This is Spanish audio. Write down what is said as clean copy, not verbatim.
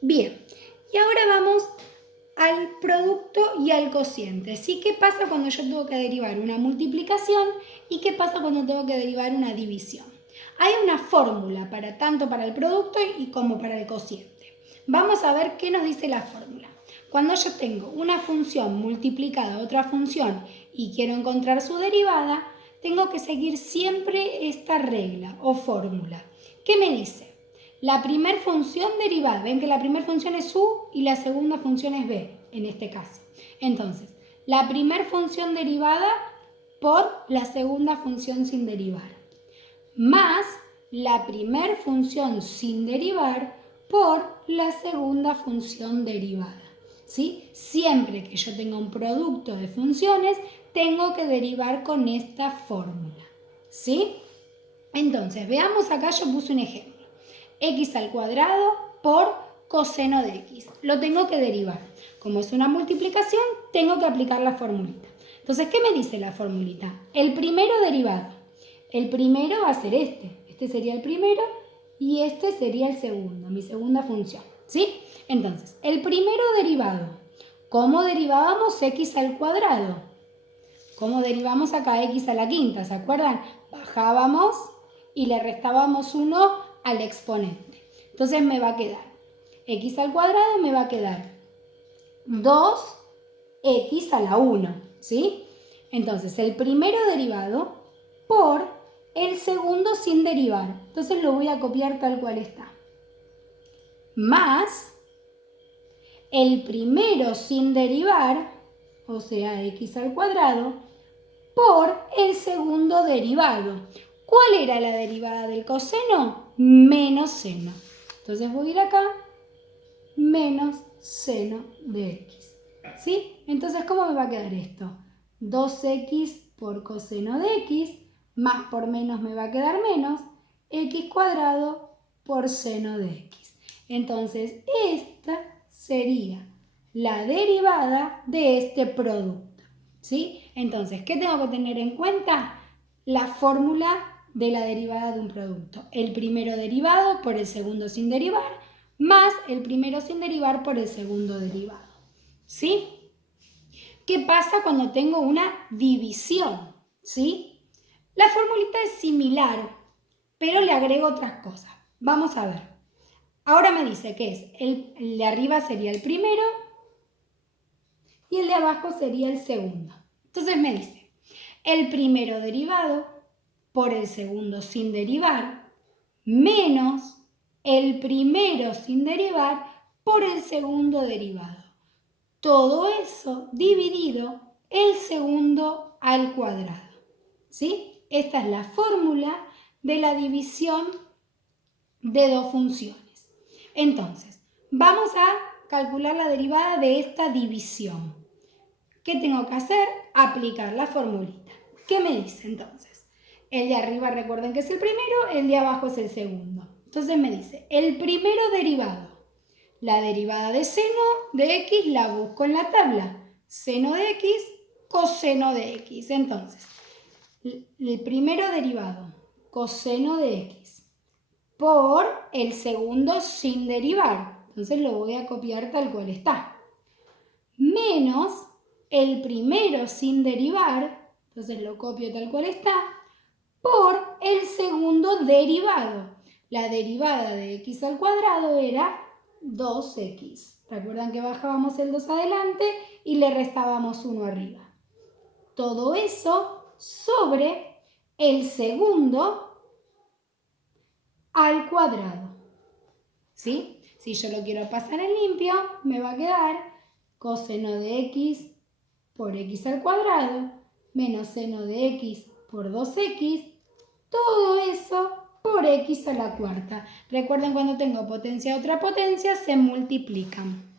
Bien, y ahora vamos al producto y al cociente. ¿Sí? ¿Qué pasa cuando yo tengo que derivar una multiplicación y qué pasa cuando tengo que derivar una división? Hay una fórmula tanto para el producto y como para el cociente. Vamos a ver qué nos dice la fórmula. Cuando yo tengo una función multiplicada a otra función y quiero encontrar su derivada, tengo que seguir siempre esta regla o fórmula. ¿Qué me dice? La primera función derivada, ven que la primera función es u y la segunda función es b, en este caso. Entonces, la primera función derivada por la segunda función sin derivar, más la primera función sin derivar por la segunda función derivada. ¿Sí? Siempre que yo tenga un producto de funciones, tengo que derivar con esta fórmula. ¿Sí? Entonces, veamos acá, yo puse un ejemplo. X al cuadrado por coseno de x. Lo tengo que derivar. Como es una multiplicación, tengo que aplicar la formulita. Entonces, ¿qué me dice la formulita? El primero derivado. El primero va a ser este. Este sería el primero y este sería el segundo, mi segunda función. ¿Sí? Entonces, el primero derivado. ¿Cómo derivábamos x al cuadrado? ¿Cómo derivamos acá x a la quinta? ¿Se acuerdan? Bajábamos y le restábamos 1 al exponente. Entonces me va a quedar x al cuadrado, me va a quedar 2x a la 1. ¿Sí? Entonces el primero derivado por el segundo sin derivar. Entonces lo voy a copiar tal cual está. Más el primero sin derivar, o sea, x al cuadrado, por el segundo derivado. ¿Cuál era la derivada del coseno? Menos seno. Entonces voy a ir acá, menos seno de x. ¿Sí? Entonces, ¿cómo me va a quedar esto? 2x por coseno de x, más por menos me va a quedar menos, x cuadrado por seno de x. Entonces, esta sería la derivada de este producto. ¿Sí? Entonces, ¿qué tengo que tener en cuenta? La fórmula de la derivada de un producto. El primero derivado por el segundo sin derivar, más el primero sin derivar por el segundo derivado. ¿Sí? ¿Qué pasa cuando tengo una división? ¿Sí? La formulita es similar, pero le agrego otras cosas. Vamos a ver. Ahora me dice que es el de arriba sería el primero y el de abajo sería el segundo. Entonces me dice, el primero derivado por el segundo sin derivar, menos el primero sin derivar por el segundo derivado. Todo eso dividido el segundo al cuadrado. ¿Sí? Esta es la fórmula de la división de dos funciones. Entonces, vamos a calcular la derivada de esta división. ¿Qué tengo que hacer? Aplicar la formulita. ¿Qué me dice entonces? El de arriba recuerden que es el primero, el de abajo es el segundo. Entonces me dice, el primero derivado. La derivada de seno de x la busco en la tabla. Seno de x, coseno de x. Entonces, el primero derivado, coseno de x, por el segundo sin derivar. Entonces lo voy a copiar tal cual está. Menos el primero sin derivar, entonces lo copio tal cual está, por el segundo derivado. La derivada de x al cuadrado era 2x. ¿Recuerdan que bajábamos el 2 adelante y le restábamos 1 arriba? Todo eso sobre el segundo al cuadrado. ¿Sí? Si yo lo quiero pasar en limpio, me va a quedar coseno de x por x al cuadrado menos seno de x por 2x, todo eso por x a la cuarta. Recuerden, cuando tengo potencia a otra potencia, se multiplican.